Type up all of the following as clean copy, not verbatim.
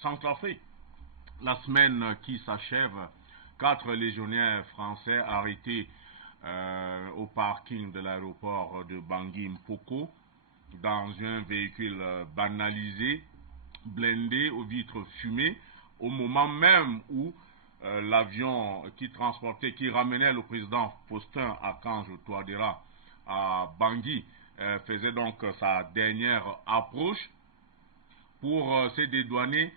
Centrafrique. La semaine qui s'achève, 4 légionnaires français arrêtés au parking de l'aéroport de Bangui Mpoko dans un véhicule banalisé, blindé aux vitres fumées, au moment même où l'avion qui ramenait le président Faustin Archange Touadéra à Bangui faisait donc sa dernière approche pour se dédouaner.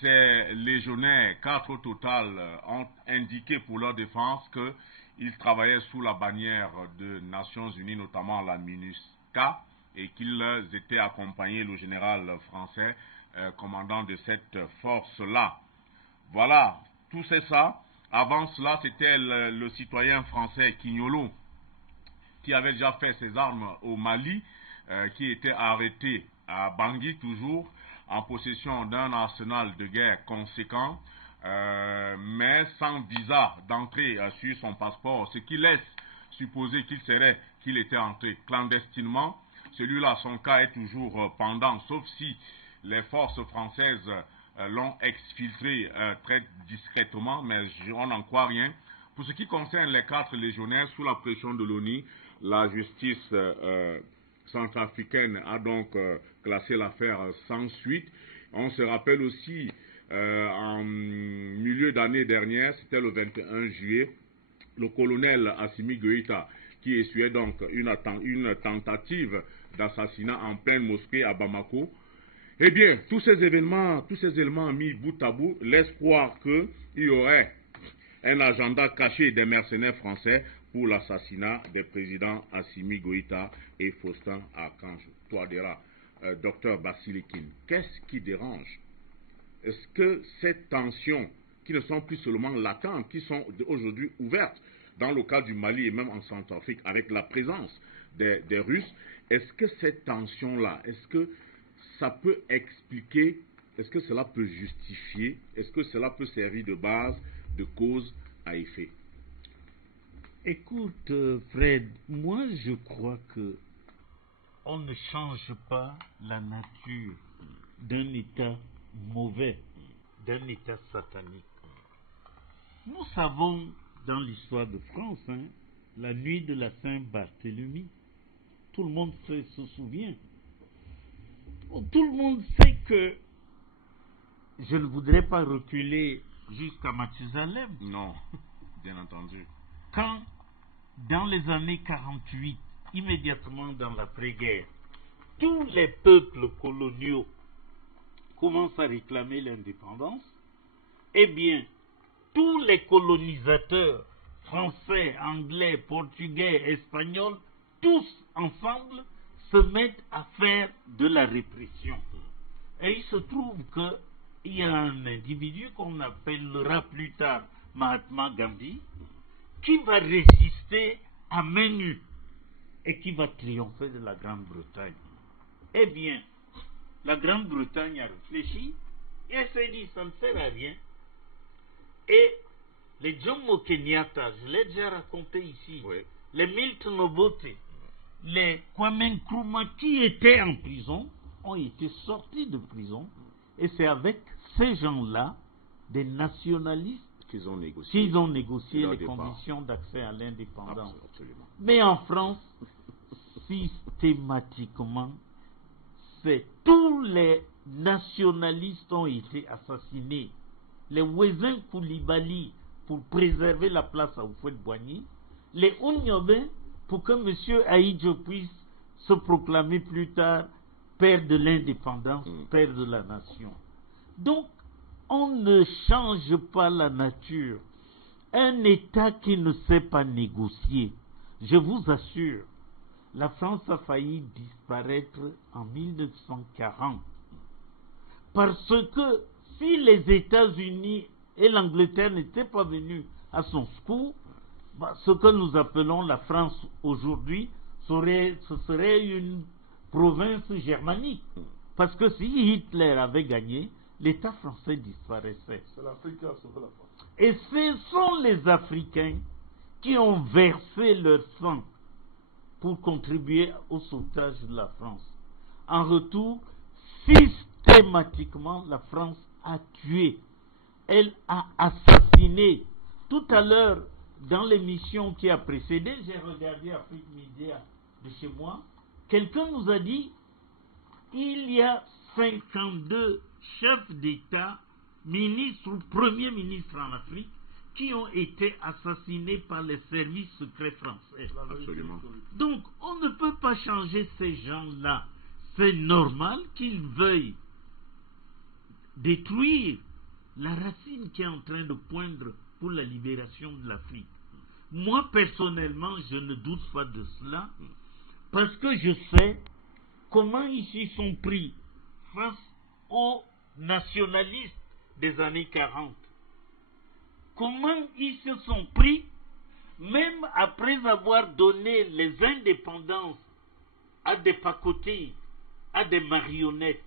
Ces légionnaires, 4 au total, ont indiqué pour leur défense qu'ils travaillaient sous la bannière de Nations Unies, notamment la MINUSCA, et qu'ils étaient accompagnés, le général français, commandant de cette force-là. Voilà, tout c'est ça. Avant cela, c'était le citoyen français Quignolo, qui avait déjà fait ses armes au Mali, qui était arrêté à Bangui toujours, en possession d'un arsenal de guerre conséquent, mais sans visa d'entrée sur son passeport, ce qui laisse supposer qu'il était entré clandestinement. Celui-là, son cas est toujours pendant, sauf si les forces françaises l'ont exfiltré très discrètement, mais on n'en croit rien. Pour ce qui concerne les 4 légionnaires, sous la pression de l'ONU, la justice centrafricaine a donc classé l'affaire sans suite. On se rappelle aussi, en milieu d'année dernière, c'était le 21 juillet, le colonel Assimi Goïta, qui essuyait donc une tentative d'assassinat en pleine mosquée à Bamako. Eh bien, tous ces éléments mis bout à bout laissent croire qu'il y aurait un agenda caché des mercenaires français pour l'assassinat des présidents Assimi Goïta et Faustin Archange Touadéra. Docteur Basilikine, qu'est-ce qui dérange? Est-ce que ces tensions, qui ne sont plus seulement latentes, qui sont aujourd'hui ouvertes dans le cas du Mali et même en Centrafrique, avec la présence des Russes, est-ce que cette tension-là, est-ce que ça peut expliquer, est-ce que cela peut justifier, est-ce que cela peut servir de base, de cause à effet? Écoute, Fred, moi je crois que on ne change pas la nature d'un état mauvais, d'un état satanique. Nous savons dans l'histoire de France, la nuit de la Saint-Barthélemy, tout le monde se souvient. Tout le monde sait que je ne voudrais pas reculer jusqu'à Mathusalem. Non, bien entendu. Quand, dans les années 48, immédiatement dans l'après-guerre, tous les peuples coloniaux commencent à réclamer l'indépendance, eh bien, tous les colonisateurs, français, anglais, portugais, espagnols, tous ensemble, se mettent à faire de la répression. Et il se trouve qu'il y a un individu qu'on appellera plus tard Mahatma Gandhi, qui va résister à main nue et qui va triompher de la Grande-Bretagne. Eh bien, la Grande-Bretagne a réfléchi et elle s'est dit, ça ne sert à rien. Et les Jomo Kenyatta, je l'ai déjà raconté ici, oui. Les Milton Obote, les Kwame Nkrumah qui étaient en prison, ont été sortis de prison, et c'est avec ces gens-là, des nationalistes, qu'ils ont négocié les conditions d'accès à l'indépendance. Mais en France, systématiquement, tous les nationalistes ont été assassinés. Les Ouézin Koulibaly pour préserver la place à Houphouët-Boigny, les Ouniobé pour que M. Aïdjo puisse se proclamer plus tard père de l'indépendance, père de la nation. Donc, on ne change pas la nature. Un État qui ne sait pas négocier, je vous assure, la France a failli disparaître en 1940. Parce que si les États-Unis et l'Angleterre n'étaient pas venus à son secours, ce que nous appelons la France aujourd'hui, ce serait une province germanique. Parce que si Hitler avait gagné, l'État français disparaissait. C'est l'Afrique qui a sauvé la France. Et ce sont les Africains qui ont versé leur sang pour contribuer au sauvetage de la France. En retour, systématiquement, la France a tué, elle a assassiné. Tout à l'heure, dans l'émission qui a précédé, j'ai regardé Afrique Média de chez moi, quelqu'un nous a dit, il y a 52 chefs d'État, ministres ou premiers ministres en Afrique, qui ont été assassinés par les services secrets français. Absolument. Donc, on ne peut pas changer ces gens-là. C'est normal qu'ils veuillent détruire la racine qui est en train de poindre pour la libération de l'Afrique. Moi, personnellement, je ne doute pas de cela, parce que je sais comment ils s'y sont pris face aux nationalistes des années 40. Comment ils se sont pris, même après avoir donné les indépendances à des pacotilles, à des marionnettes.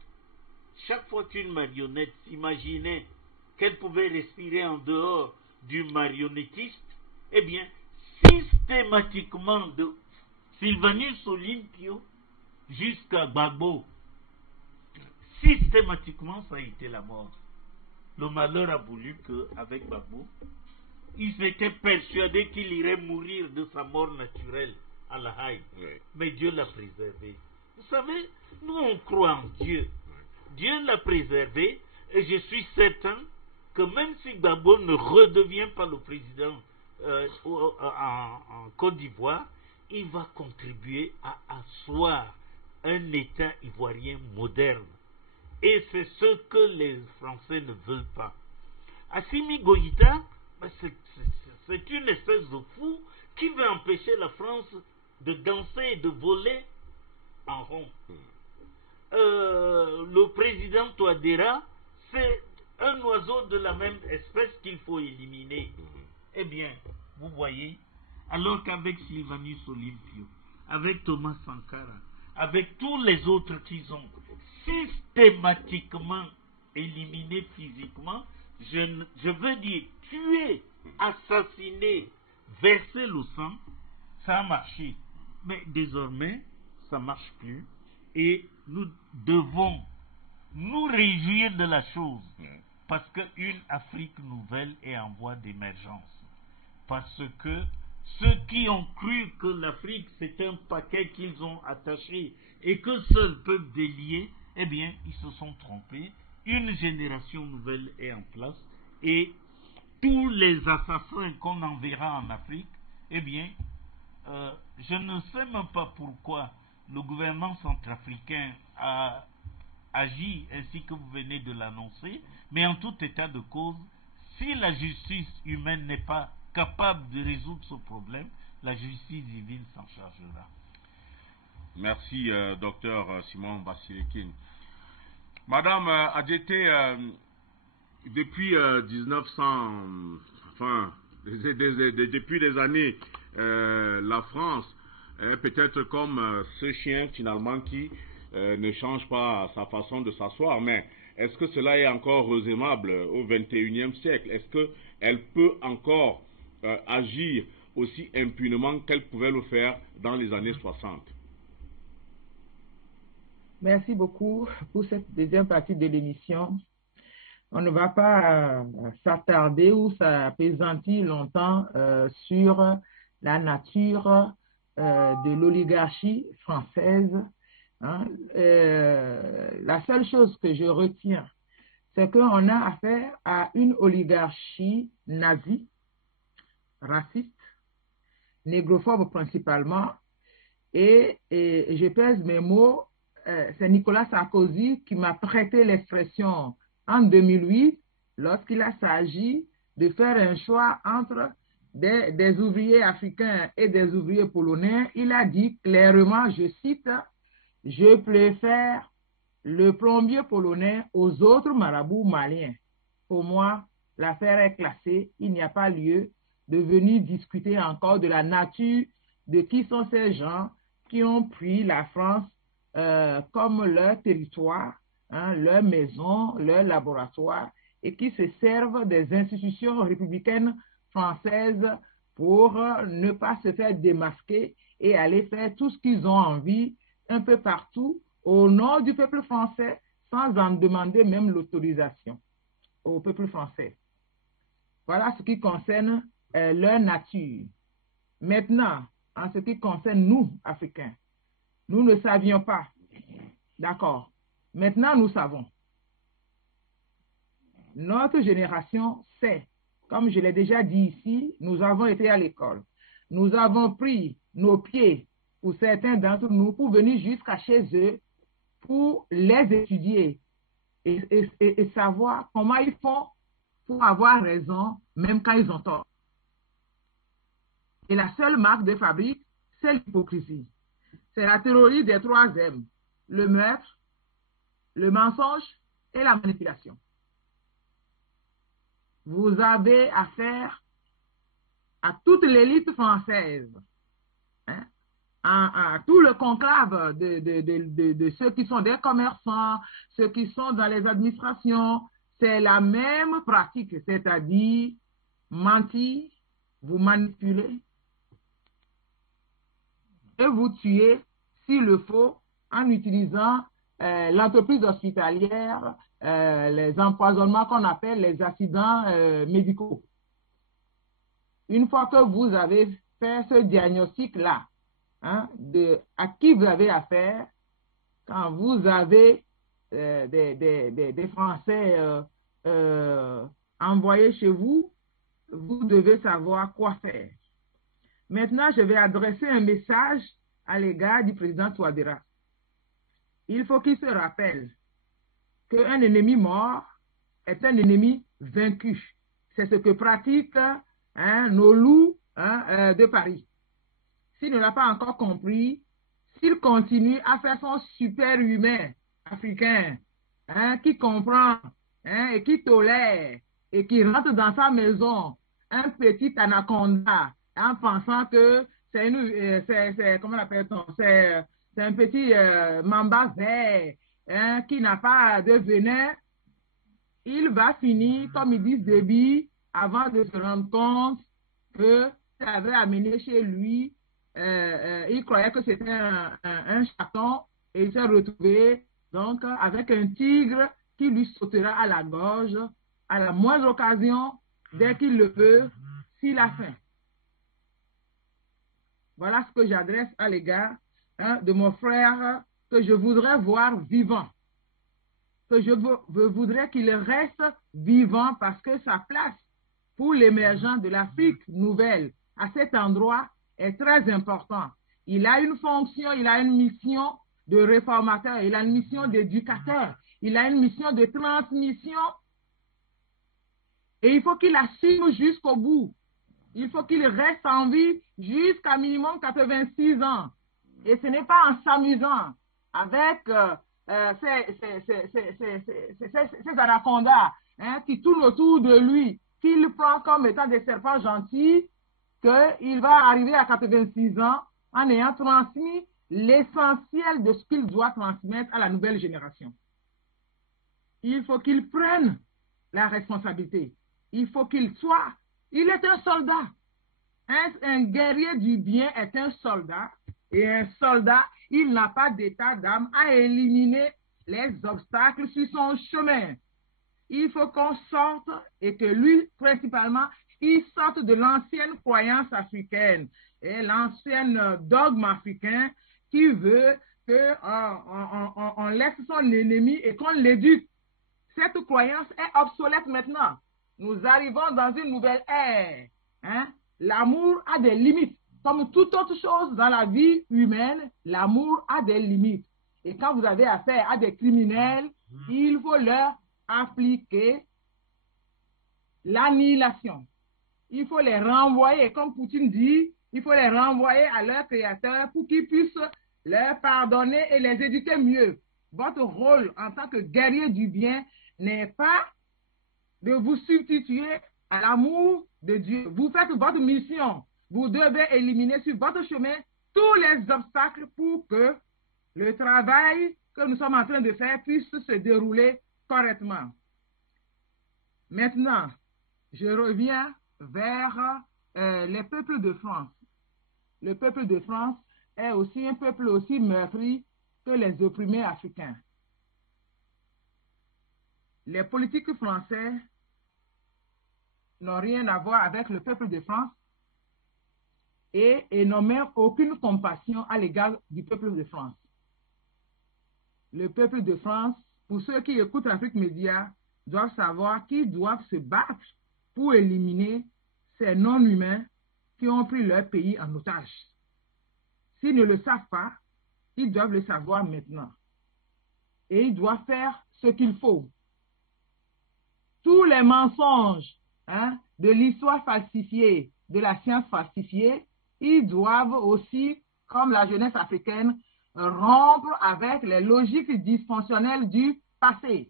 Chaque fois qu'une marionnette s'imaginait qu'elle pouvait respirer en dehors du marionnettiste, eh bien, systématiquement de Sylvanus Olympio jusqu'à Gbagbo, systématiquement ça a été la mort. Le malheur a voulu qu'avec Gbagbo, il s'était persuadé qu'il irait mourir de sa mort naturelle à La Haye. Oui. Mais Dieu l'a préservé. Vous savez, nous on croit en Dieu. Dieu l'a préservé et je suis certain que même si Gbagbo ne redevient pas le président en Côte d'Ivoire, il va contribuer à asseoir un État ivoirien moderne. Et c'est ce que les Français ne veulent pas. Assimi Goïta, c'est une espèce de fou qui veut empêcher la France de danser et de voler en rond. Le président Touadéra, c'est un oiseau de la même espèce qu'il faut éliminer. Eh bien, vous voyez, alors qu'avec Sylvanus Olympio, avec Thomas Sankara, avec tous les autres qu'ils ont systématiquement éliminés physiquement, je veux dire tuer, assassiner, verser le sang, ça a marché. Mais désormais, ça ne marche plus. Et nous devons nous réjouir de la chose. Parce qu'une Afrique nouvelle est en voie d'émergence. Parce que ceux qui ont cru que l'Afrique c'est un paquet qu'ils ont attaché et que seuls peuvent délier, eh bien, ils se sont trompés. Une génération nouvelle est en place et tous les assassins qu'on enverra en Afrique, eh bien, je ne sais même pas pourquoi le gouvernement centrafricain a agi ainsi que vous venez de l'annoncer, mais en tout état de cause, si la justice humaine n'est pas capable de résoudre ce problème, la justice divine s'en chargera. Merci, docteur Simon Basilikine. Madame Adjeté, depuis 1900, enfin, depuis des années, la France est peut-être comme ce chien finalement qui ne change pas sa façon de s'asseoir, mais est-ce que cela est encore raisonnable au XXIe siècle? Est-ce qu'elle peut encore agir aussi impunément qu'elle pouvait le faire dans les années 60? Merci beaucoup pour cette deuxième partie de l'émission. On ne va pas s'attarder ou s'appesantir longtemps sur la nature de l'oligarchie française. Hein. La seule chose que je retiens, c'est qu'on a affaire à une oligarchie nazie, raciste, négrophobe principalement, et je pèse mes mots, c'est Nicolas Sarkozy qui m'a prêté l'expression en 2008, lorsqu'il a s'agi de faire un choix entre des ouvriers africains et des ouvriers polonais. Il a dit clairement, je cite, « Je préfère le plombier polonais aux autres marabouts maliens. » Pour moi, l'affaire est classée. Il n'y a pas lieu de venir discuter encore de la nature de qui sont ces gens qui ont pris la France comme leur territoire, hein, leur maison, leur laboratoire, et qui se servent des institutions républicaines françaises pour ne pas se faire démasquer et aller faire tout ce qu'ils ont envie un peu partout au nom du peuple français sans en demander même l'autorisation. au peuple français. Voilà ce qui concerne leur nature. Maintenant, en ce qui concerne nous, Africains, nous ne savions pas. D'accord. Maintenant, nous savons. Notre génération sait. Comme je l'ai déjà dit ici, nous avons été à l'école. Nous avons pris nos pieds, pour certains d'entre nous, pour venir jusqu'à chez eux, pour les étudier et savoir comment ils font pour avoir raison, même quand ils ont tort. Et la seule marque de fabrique, c'est l'hypocrisie. C'est la théorie des 3 M, le meurtre, le mensonge et la manipulation. Vous avez affaire à toute l'élite française, hein, à tout le conclave de ceux qui sont des commerçants, ceux qui sont dans les administrations. C'est la même pratique, c'est-à-dire mentir, vous manipulez et vous tuez, s'il le faut, en utilisant l'entreprise hospitalière, les empoisonnements qu'on appelle les accidents médicaux. Une fois que vous avez fait ce diagnostic-là, hein, à qui vous avez affaire, quand vous avez des Français envoyés chez vous, vous devez savoir quoi faire. Maintenant, je vais adresser un message à l'égard du président Touadéra. Il faut qu'il se rappelle qu'un ennemi mort est un ennemi vaincu. C'est ce que pratiquent nos loups de Paris. S'il ne l'a pas encore compris, s'il continue à faire son super-humain africain, qui comprend et qui tolère et qui rentre dans sa maison un petit anaconda en pensant que comment l'appelle-t-on, c'est un petit mamba vert qui n'a pas de venin, il va finir, comme ils disent, débit, avant de se rendre compte que ça avait amené chez lui, il croyait que c'était un chaton et il s'est retrouvé donc avec un tigre qui lui sautera à la gorge à la moindre occasion, dès qu'il le peut, s'il a faim. Voilà ce que j'adresse à l'égard de mon frère que je voudrais voir vivant, que je voudrais qu'il reste vivant parce que sa place pour l'émergence de l'Afrique nouvelle à cet endroit est très important. Il a une fonction, il a une mission de réformateur, il a une mission d'éducateur, il a une mission de transmission et il faut qu'il assume jusqu'au bout. Il faut qu'il reste en vie jusqu'à minimum 86 ans. Et ce n'est pas en s'amusant avec ces anacondas qui tournent autour de lui, qu'il prend comme étant des serpents gentils, qu'il va arriver à 86 ans en ayant transmis l'essentiel de ce qu'il doit transmettre à la nouvelle génération. Il faut qu'il prenne la responsabilité. Il faut qu'il soit. Il est un soldat. Un guerrier du bien est un soldat. Et un soldat, il n'a pas d'état d'âme à éliminer les obstacles sur son chemin. Il faut qu'on sorte et que lui, principalement, il sorte de l'ancienne croyance africaine et l'ancienne dogme africain qui veut qu'on laisse son ennemi et qu'on l'éduque. Cette croyance est obsolète maintenant. Nous arrivons dans une nouvelle ère. L'amour a des limites. Comme toute autre chose dans la vie humaine, l'amour a des limites. Et quand vous avez affaire à des criminels, il faut leur appliquer l'annihilation. Il faut les renvoyer, comme Poutine dit, il faut les renvoyer à leur créateur pour qu'ils puissent leur pardonner et les éduquer mieux. Votre rôle en tant que guerrier du bien n'est pas de vous substituer à l'amour de Dieu. Vous faites votre mission. Vous devez éliminer sur votre chemin tous les obstacles pour que le travail que nous sommes en train de faire puisse se dérouler correctement. Maintenant, je reviens vers les peuples de France. Le peuple de France est aussi un peuple aussi meurtri que les opprimés africains. Les politiques français n'ont rien à voir avec le peuple de France et n'ont même aucune compassion à l'égard du peuple de France. Le peuple de France, pour ceux qui écoutent Afrique Média, doivent savoir qu'ils doivent se battre pour éliminer ces non-humains qui ont pris leur pays en otage. S'ils ne le savent pas, ils doivent le savoir maintenant. Et ils doivent faire ce qu'il faut. Tous les mensonges de l'histoire falsifiée, de la science falsifiée, ils doivent aussi, comme la jeunesse africaine, rompre avec les logiques dysfonctionnelles du passé.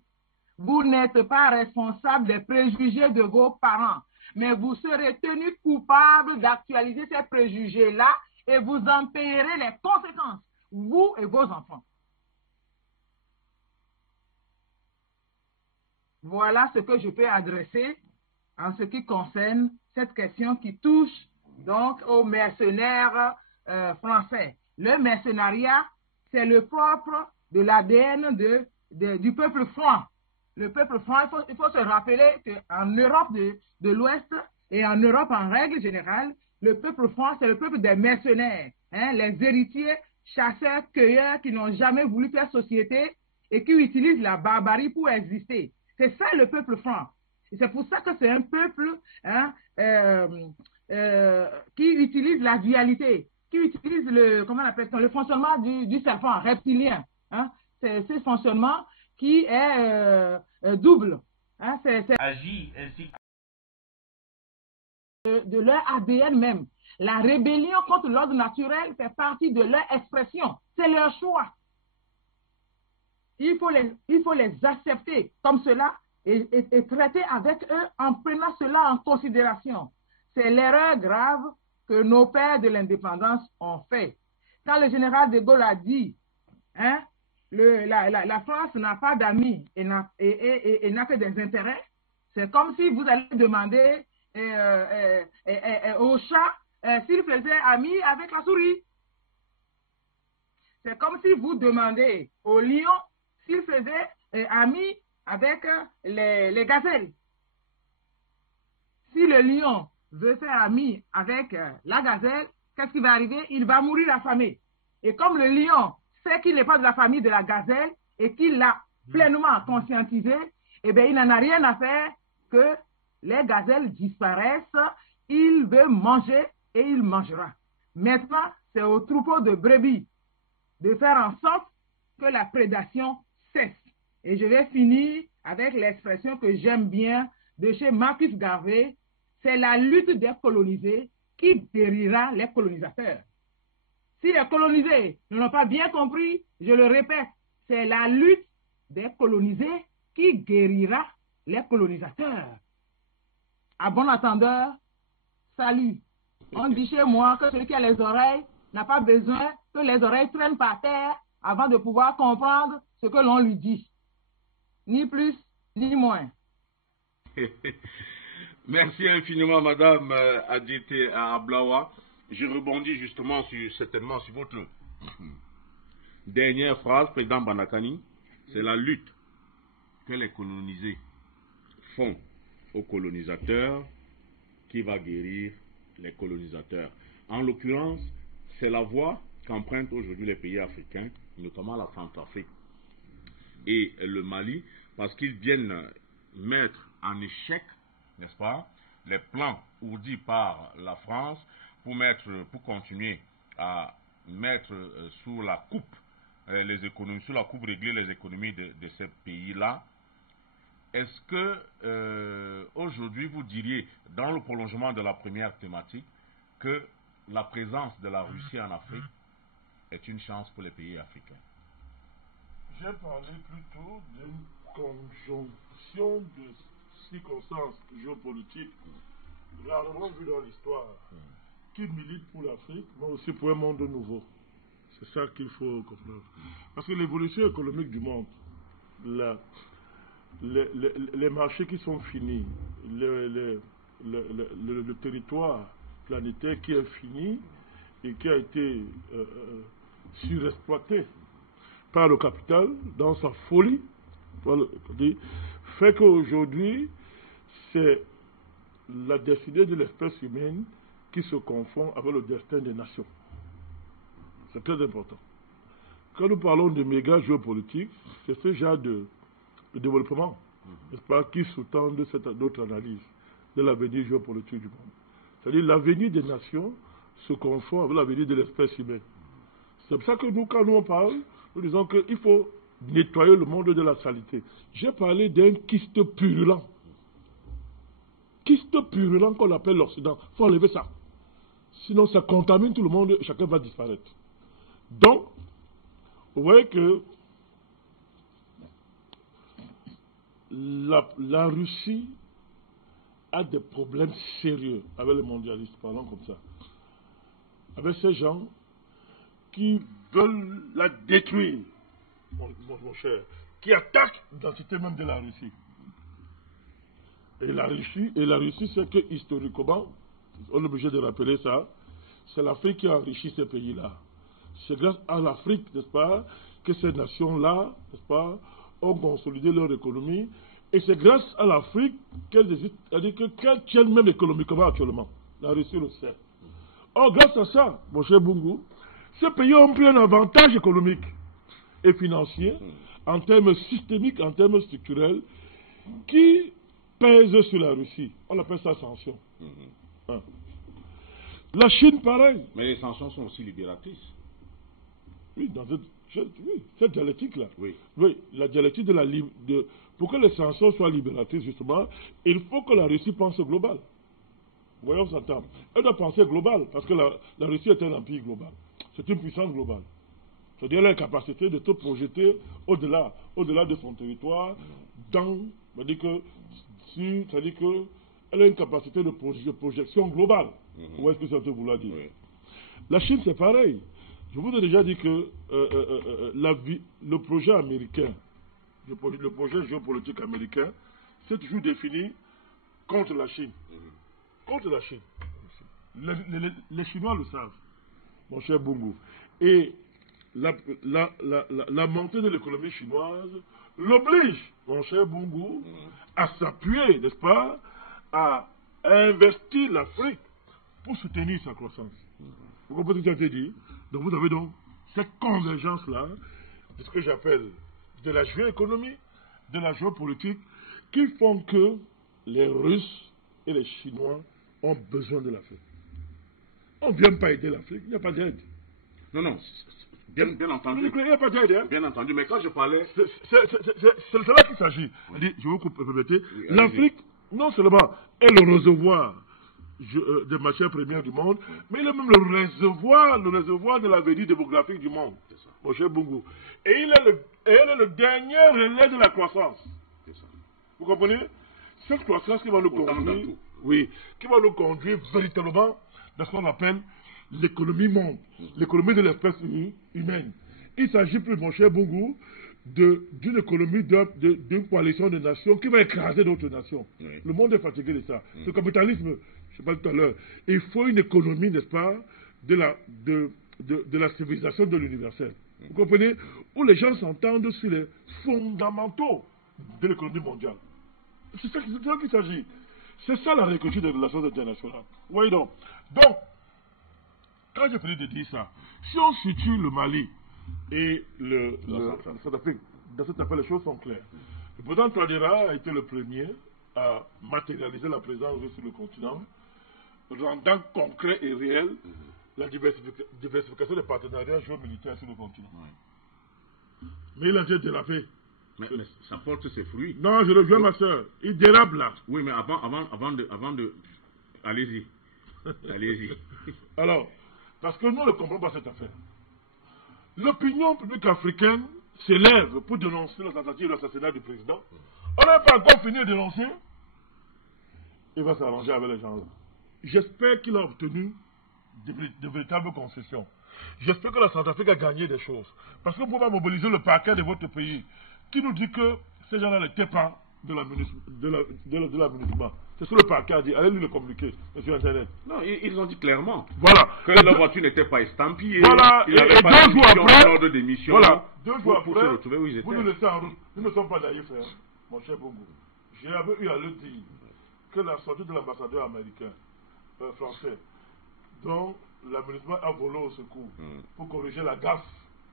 Vous n'êtes pas responsable des préjugés de vos parents, mais vous serez tenu coupable d'actualiser ces préjugés-là et vous en payerez les conséquences, vous et vos enfants. Voilà ce que je peux adresser en ce qui concerne cette question qui touche donc aux mercenaires français. Le mercenariat, c'est le propre de l'ADN du peuple franc. Le peuple franc, il faut se rappeler qu'en Europe de l'Ouest et en Europe en règle générale, le peuple franc, c'est le peuple des mercenaires, les héritiers, chasseurs, cueilleurs qui n'ont jamais voulu faire société et qui utilisent la barbarie pour exister. C'est ça le peuple franc. C'est pour ça que c'est un peuple qui utilise la dualité, qui utilise le fonctionnement du serpent reptilien. C'est ce fonctionnement qui est double. Agit ainsi de leur ADN même. La rébellion contre l'ordre naturel fait partie de leur expression. C'est leur choix. Il faut les accepter comme cela et traiter avec eux en prenant cela en considération. C'est l'erreur grave que nos pères de l'indépendance ont fait. Quand le général de Gaulle a dit la France n'a pas d'amis et n'a que des intérêts, c'est comme si vous allez demander au chat s'il faisait ami avec la souris. C'est comme si vous demandez au lion s'il faisait ami avec les gazelles. Si le lion veut faire ami avec la gazelle, qu'est-ce qui va arriver? Il va mourir affamé. Et comme le lion sait qu'il n'est pas de la famille de la gazelle et qu'il l'a pleinement conscientisé, eh bien, il n'en a rien à faire que les gazelles disparaissent, il veut manger et il mangera. Maintenant, c'est au troupeau de brebis de faire en sorte que la prédation cesse. Et je vais finir avec l'expression que j'aime bien de chez Marcus Garvey, c'est la lutte des colonisés qui guérira les colonisateurs. Si les colonisés ne l'ont pas bien compris, je le répète, c'est la lutte des colonisés qui guérira les colonisateurs. À bon entendeur, salut. On dit chez moi que celui qui a les oreilles n'a pas besoin que les oreilles traînent par terre avant de pouvoir comprendre ce que l'on lui dit. Ni plus, ni moins. Merci infiniment, Madame Adjete Ablawa. Je rebondis justement certainement sur votre dernière phrase, Président Banakani. C'est la lutte que les colonisés font aux colonisateurs qui va guérir les colonisateurs. En l'occurrence, c'est la voie qu'empruntent aujourd'hui les pays africains, notamment la Centrafrique et le Mali, parce qu'ils viennent mettre en échec, n'est-ce pas, les plans ourdis par la France pour continuer à mettre sous la coupe les économies, sous la coupe régler les économies de ces pays-là. Est-ce que aujourd'hui vous diriez, dans le prolongement de la première thématique, que la présence de la Russie en Afrique est une chance pour les pays africains? J'ai parlé plutôt d'une conjonction de circonstances géopolitiques rarement vues dans l'histoire qui militent pour l'Afrique, mais aussi pour un monde nouveau. C'est ça qu'il faut comprendre. Parce que l'évolution économique du monde, les marchés qui sont finis, le territoire planétaire qui est fini et qui a été surexploité par le capital dans sa folie, fait qu'aujourd'hui c'est la destinée de l'espèce humaine qui se confond avec le destin des nations. C'est très important. Quand nous parlons de méga géopolitique, c'est ce genre de développement, n'est-ce pas, qui sous-tend notre analyse de l'avenir géopolitique du monde. C'est-à-dire l'avenir des nations se confond avec l'avenir de l'espèce humaine. C'est pour ça que nous, quand nous on parle, nous disons qu'il faut nettoyer le monde de la saleté. J'ai parlé d'un kyste purulent. Kyste purulent qu'on appelle l'Occident. Il faut enlever ça. Sinon, ça contamine tout le monde et chacun va disparaître. Donc, vous voyez que la Russie a des problèmes sérieux avec les mondialistes, parlons comme ça. Avec ces gens qui veulent la détruire, mon cher, qui attaquent l'identité même de la Russie. Et la Russie, c'est que historiquement, on est obligé de rappeler ça, c'est l'Afrique qui a enrichi ces pays-là. C'est grâce à l'Afrique, n'est-ce pas, que ces nations-là, n'est-ce pas, ont consolidé leur économie. Et c'est grâce à l'Afrique qu'elles tiennent même économiquement actuellement. La Russie le sait. Or, grâce à ça, mon cher Bungu, ces pays ont pris un avantage économique et financier, en termes systémiques, en termes structurels, qui pèse sur la Russie. On appelle ça sanction. La Chine, pareil. Mais les sanctions sont aussi libératrices. Oui, cette dialectique-là. Oui. Oui, la dialectique pour que les sanctions soient libératrices, justement, il faut que la Russie pense global. Voyons, on s'entend. Elle doit penser global, parce que la Russie est un empire global. C'est une puissance globale. C'est-à-dire qu'elle a la capacité de tout projeter au-delà de son territoire, c'est-à-dire qu'elle a une capacité de projection globale. Où est-ce que ça peut vouloir dire? La Chine, c'est pareil. Je vous ai déjà dit que le projet américain, le projet géopolitique américain, c'est toujours défini contre la Chine. Contre la Chine. Les Chinois le savent, mon cher Bungu. Et la montée de l'économie chinoise l'oblige, mon cher Bungu, à s'appuyer, n'est-ce pas, à investir l'Afrique pour soutenir sa croissance. Vous comprenez ce que j'ai dit? Donc vous avez donc cette convergence-là, de ce que j'appelle de la géoéconomie, de la géopolitique, qui font que les Russes et les Chinois ont besoin de l'Afrique. On ne vient pas aider l'Afrique, il n'y a pas d'aide. Non, bien entendu. Il n'y a pas d'aide, hein? Bien entendu, mais quand je parlais... C'est là qu'il s'agit. Je vous permettez. L'Afrique, non seulement est le réservoir des matières premières du monde, mais il est même le réservoir de l'avenir démographique du monde, mon cher Bungu. Et elle est le dernier relais de la croissance. Vous comprenez? Cette croissance qui va nous conduire, qui va nous conduire véritablement dans ce qu'on appelle l'économie monde, l'économie de l'espèce humaine. Il s'agit plus, mon cher Bungu, d'une économie, d'une coalition de nations qui va écraser d'autres nations. Le monde est fatigué de ça. Le capitalisme, je sais pas tout à l'heure, il faut une économie, n'est-ce pas, de la civilisation de l'universel. Vous comprenez? Où les gens s'entendent sur les fondamentaux de l'économie mondiale. C'est ça qu'il s'agit. C'est ça la réécriture des relations internationales. Voyez donc. Donc, quand j'ai fini de dire ça, si on situe le Mali et Centrafrique, dans cette affaire, les choses sont claires. Le président Touadéra a été le premier à matérialiser la présence sur le continent, rendant concret et réel la diversification des partenariats géomilitaires sur le continent. Mais il a déjà dérapé. Mais ça porte ses fruits. Non, je le vois, ma soeur. Il dérape là. Oui, mais avant de... Allez-y. Allez-y. Alors, parce que nous ne comprenons pas cette affaire. L'opinion publique africaine s'élève pour dénoncer la tentative de l'assassinat du président. On n'a pas encore fini de dénoncer. Il va s'arranger avec les gens là. J'espère qu'il a obtenu de véritables concessions. J'espère que la Centrafrique a gagné des choses. Parce que vous pouvez mobiliser le parquet de votre pays qui nous dit que ces gens-là n'étaient pas de l'aménagement. C'est ce que le parquet a dit. Allez lui le communiquer sur Internet. Non, ils ont dit clairement. Voilà. Que la voiture n'était pas estampillée. Voilà. Il n'avait pas de mission, d'ordre d'émission. Voilà. 2 jours après, pour se retrouver où ils étaient. Vous nous laissez en route. Nous ne sommes pas naïfs, mon cher Bongo. J'avais eu à le dire que la sortie de l'ambassadeur américain, français, dont l'aménagement a volé au secours pour corriger la gaffe,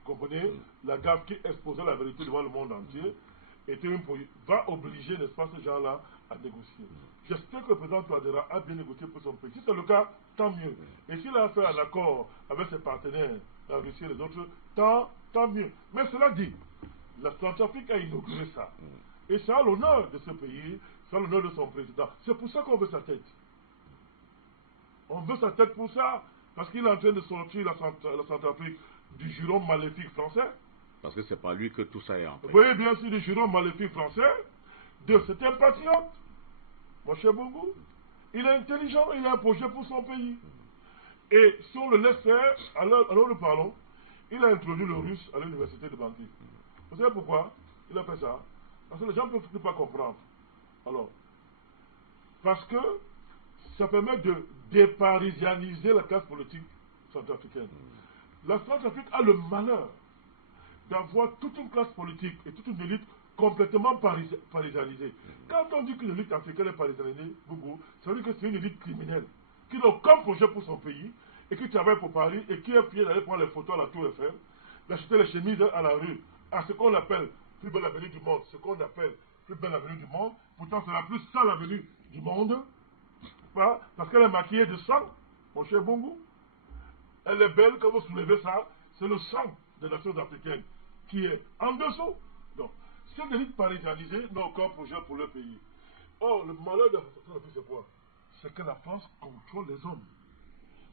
vous comprenez, la gaffe qui exposait la vérité devant le monde entier, va obliger, n'est-ce pas, ces gens-là à négocier. J'espère que le président Touadéra a bien négocié pour son pays. Si c'est le cas, tant mieux. Et s'il a fait un accord avec ses partenaires, la Russie et les autres, tant mieux. Mais cela dit, la Centrafrique a inauguré ça. Et c'est à l'honneur de ce pays, c'est à l'honneur de son président. C'est pour ça qu'on veut sa tête. On veut sa tête pour ça, parce qu'il est en train de sortir la Centrafrique du juron maléfique français. Parce que c'est pas lui que tout ça est en fait. Oui, bien sûr, du juron maléfique français, c'est un patriote. Mon cher Bongo, il est intelligent, il a un projet pour son pays. Et si on le laisse faire, alors nous parlons, il a introduit le russe à l'université de Bangui. Vous savez pourquoi il a fait ça? Parce que les gens ne peuvent pas comprendre. Alors, parce que ça permet de déparisianiser la classe politique centrafricaine. La Centrafrique a le malheur d'avoir toute une classe politique et toute une élite complètement parisianisée. Quand on dit qu'une élite africaine est parisianisée, ça veut dire que c'est une élite criminelle qui n'a aucun projet pour son pays et qui travaille pour Paris et qui est fier d'aller prendre les photos à la Tour Eiffel, d'acheter les chemises à la rue, à ce qu'on appelle plus belle avenue du monde, ce qu'on appelle plus belle avenue du monde. Pourtant, c'est la plus sale avenue du monde, parce qu'elle est maquillée de sang, mon cher Bongo. Elle est belle, quand vous soulevez ça, c'est le sang des nations africaines qui est en dessous. Donc, cette élite parisianisée n'a aucun projet pour le pays. Or, le malheur de la Centrafrique, c'est quoi? C'est que la France contrôle les hommes.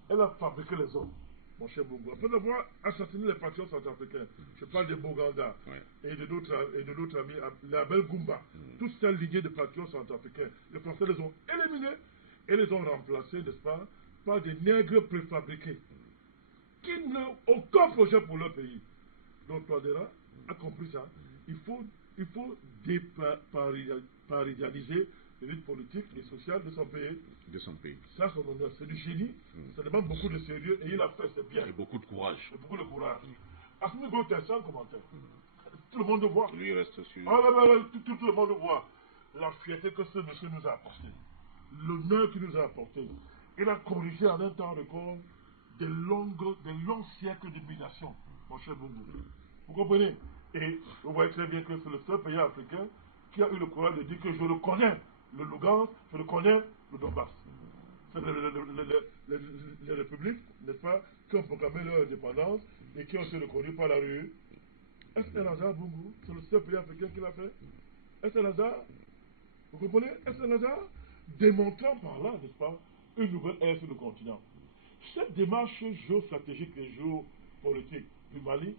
Elle a fabriqué les hommes, mon cher Bongo. Après avoir assassiné les patriotes centrafricains, je parle de Boganda et de d'autres amis, la Belle Goumba, toute cette lignée de patriotes centrafricains, les Français les ont éliminés et les ont remplacés, n'est-ce pas, par des nègres préfabriqués qui n'ont aucun projet pour leur pays. Donc Touadéra a compris ça. Il faut déparisianiser l'élite politique et sociale de son pays. Ça, son honneur, c'est du génie. Ça demande beaucoup de sérieux et il a fait, c'est bien. Et beaucoup de courage. Et beaucoup de courage. Assimi Goïta, sans commentaire. Tout le monde voit. Lui reste sur. Tout le monde voit la fierté que ce monsieur nous a apporté. L'honneur qu'il nous a apporté. Il a corrigé en un temps record des longs siècles d'humiliation, mon cher Bongo. Vous comprenez? Et vous voyez très bien que c'est le seul pays africain qui a eu le courage de dire que je le connais, le Lugansk, je le connais, le Donbass. C'est les républiques, n'est-ce pas, qui ont proclamé leur indépendance et qui ont été reconnues par la rue. Est-ce un hasard, Bongo? C'est le seul pays africain qui l'a fait? Est-ce un hasard? Vous comprenez? Est-ce un hasard? Démontrant par là, n'est-ce pas, une nouvelle ère sur le continent. Cette démarche géostratégique et géopolitique du Mali,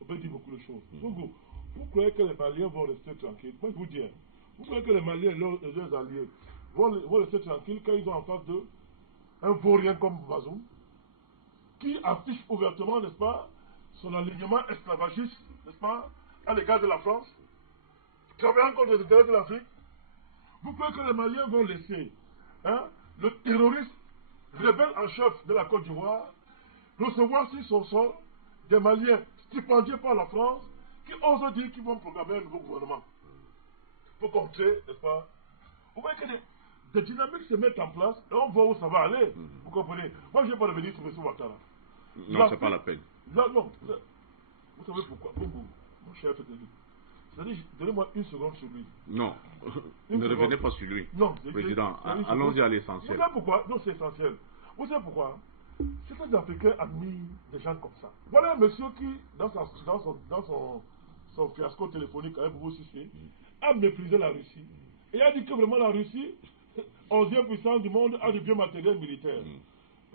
on peut dire beaucoup de choses. Bongo, vous croyez que les Maliens vont rester tranquilles? Moi, je vous dis, vous croyez que les Maliens et leurs alliés vont rester tranquilles quand ils ont en face d'eux un vaurien comme Bazoum, qui affiche ouvertement, n'est-ce pas, son alignement esclavagiste, n'est-ce pas, à l'égard de la France, travaillant contre les intérêts de l'Afrique? Vous croyez que les Maliens vont laisser le terroriste rebelle en chef de la Côte d'Ivoire recevoir sur son sol des Maliens stipendiés par la France qui osent dire qu'ils vont programmer un nouveau gouvernement pour contrer, n'est-ce pas? Vous voyez que des dynamiques se mettent en place et on voit où ça va aller. Vous comprenez? Moi, je n'ai pas revenir sur M. Ouattara. Non, c'est pas la peine. Non, vous savez pourquoi? Mon cher Fédéric. C'est-à-dire, donnez-moi une seconde sur lui. Non, ne revenez pas sur lui. Non, Président, allons-y à l'essentiel. Vous savez pourquoi? Non, c'est essentiel. Vous savez pourquoi? Certains Africains admirent des gens comme ça. Voilà un monsieur qui, dans son fiasco téléphonique avec Boubou Sissé, a méprisé la Russie. Et a dit que vraiment la Russie, 11e puissance du monde, a du vieux matériel militaire.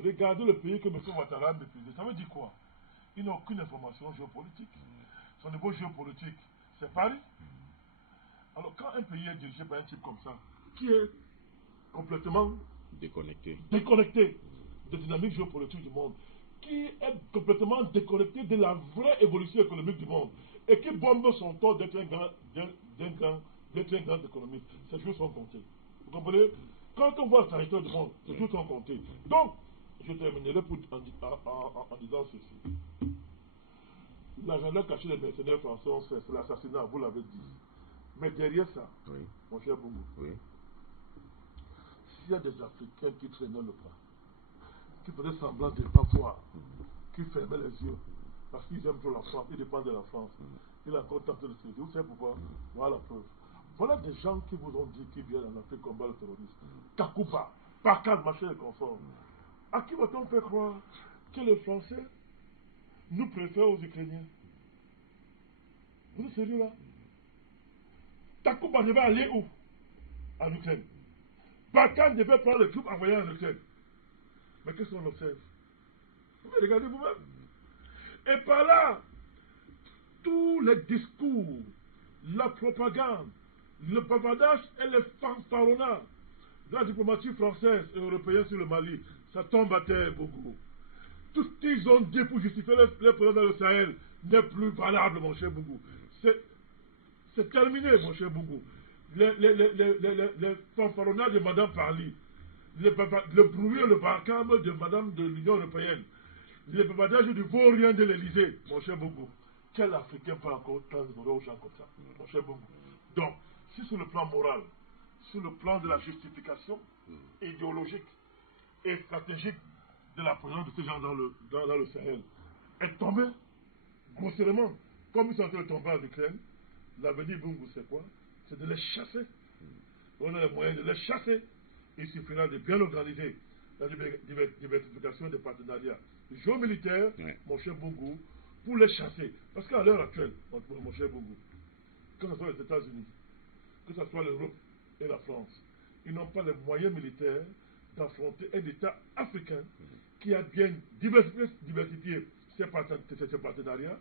Regardez le pays que M. Ouattara a méprisé. Ça veut dire quoi? Il n'a aucune information géopolitique. Son niveau géopolitique, c'est Paris. Alors quand un pays est dirigé par un type comme ça, qui est complètement déconnecté des dynamiques géopolitiques du monde, qui est complètement déconnecté de la vraie évolution économique du monde, et qui bombe son tort d'être un grand économiste, ces jours sont comptés. Vous comprenez? Quand on voit le territoire du monde, ces jours sont comptés. Donc, je terminerai en disant ceci. L'agenda caché des mercenaires français, c'est l'assassinat, vous l'avez dit. Mais derrière ça, mon cher Boumou, s'il y a des Africains qui traînaient le pas, qui faisaient semblant de ne pas voir, qui fermaient les yeux, parce qu'ils aiment trop la France, ils dépendent de la France, ils encore tentent de le séduire. Vous savez pourquoi? Voilà la preuve. Voilà des gens qui vous ont dit qu'ils viennent en Afrique combattre le terrorisme. Takuba, Pakal, machin et confort. À qui va-t-on faire croire que les Français nous préfèrent aux Ukrainiens? Vous êtes sérieux là? Takuba devait aller où? En Ukraine. Pakal devait prendre le troupes envoyées en Ukraine. Mais qu'est-ce qu'on observe? Vous regardez vous-même. Et par là, tous les discours, la propagande, le bavardage et les fanfaronnades de la diplomatie française et européenne sur le Mali, ça tombe à terre beaucoup. Tout ce qu'ils ont dit pour justifier les problèmes dans le Sahel n'est plus valable, mon cher Bougou. C'est terminé, mon cher Bougou. Les fanfaronnades de Madame Parly, le bruit et le vacarme de Madame de l'Union européenne, les bavardages du vaurien de l'Élysée, mon cher Bougou. Quel Africain peut encore transmettre aux gens comme ça, mon cher Bougou? Donc, si sur le plan moral, sur le plan de la justification idéologique et stratégique de la présence de ces gens dans le Sahel est tombé grossièrement, comme ils sont en train de tomber en Ukraine, l'avenir Bougou, c'est quoi? C'est de les chasser. On a les moyens de les chasser. Il suffira de bien organiser la diversification des partenariats géomilitaires, mon cher Bougou, pour les chasser. Parce qu'à l'heure actuelle, mon cher Bougou, que ce soit les États-Unis, que ce soit l'Europe et la France, ils n'ont pas les moyens militaires d'affronter un État africain qui a bien diversifié ses partenariats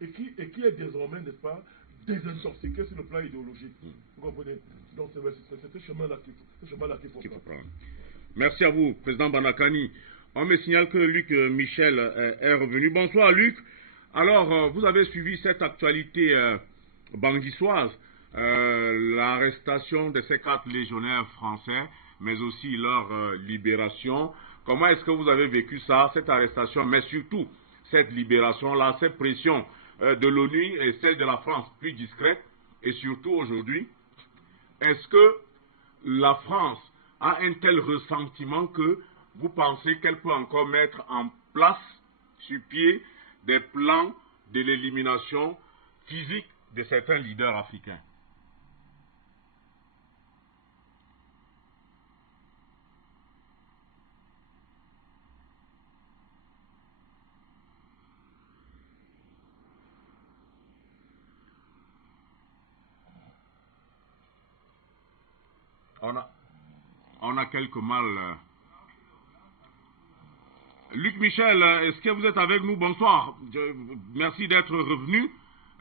et qui est désormais, n'est-ce pas, désintoxiqué sur le plan idéologique. Vous comprenez? Donc c'est ce chemin-là qu'il faut prendre. Merci à vous, Président Banakani. On me signale que Luc Michel est revenu. Bonsoir Luc. Alors, vous avez suivi cette actualité banguissoise, l'arrestation de ces 4 légionnaires français, mais aussi leur libération. Comment est-ce que vous avez vécu ça, cette arrestation, mais surtout cette libération-là, cette pression de l'ONU et celle de la France plus discrète, et surtout aujourd'hui, est-ce que la France a un tel ressentiment que vous pensez qu'elle peut encore mettre en place, sur pied, des plans de l'élimination physique de certains leaders africains? On a quelques mal. Luc Michel, est-ce que vous êtes avec nous? Bonsoir. Merci d'être revenu.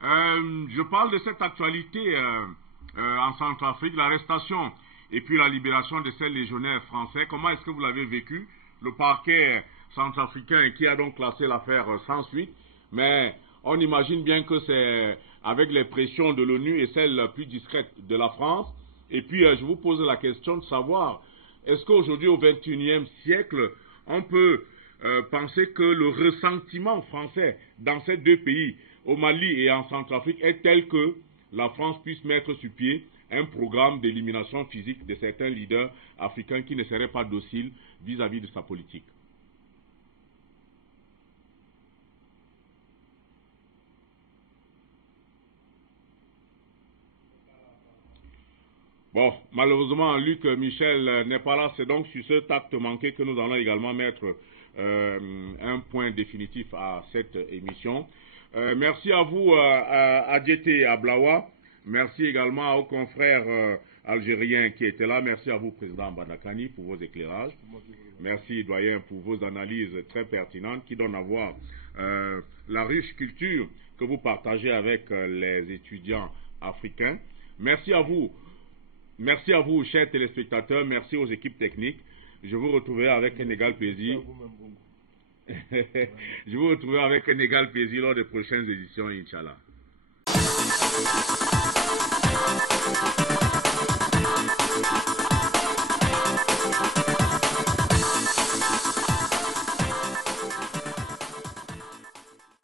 Je parle de cette actualité en Centrafrique, l'arrestation et puis la libération de ces légionnaires français. Comment est-ce que vous l'avez vécu? Le parquet centrafricain qui a donc classé l'affaire sans suite, mais on imagine bien que c'est avec les pressions de l'ONU et celles plus discrètes de la France. Et puis, je vous pose la question de savoir, est-ce qu'aujourd'hui, au XXIe siècle, on peut penser que le ressentiment français dans ces 2 pays, au Mali et en Centrafrique, est tel que la France puisse mettre sur pied un programme d'élimination physique de certains leaders africains qui ne seraient pas dociles vis-à-vis de sa politique? Bon, malheureusement, Luc Michel n'est pas là. C'est donc sur ce acte manqué que nous allons également mettre un point définitif à cette émission. Merci à vous, Adjeté Ablawa. Merci également aux confrères algériens qui étaient là. Merci à vous, Président Banakani, pour vos éclairages. Merci, doyen, pour vos analyses très pertinentes qui donnent à voir la riche culture que vous partagez avec les étudiants africains. Merci à vous. Merci à vous, chers téléspectateurs. Merci aux équipes techniques. Je vous retrouverai avec un égal plaisir. Je vous retrouverai avec un égal plaisir lors des prochaines éditions, Inch'Allah.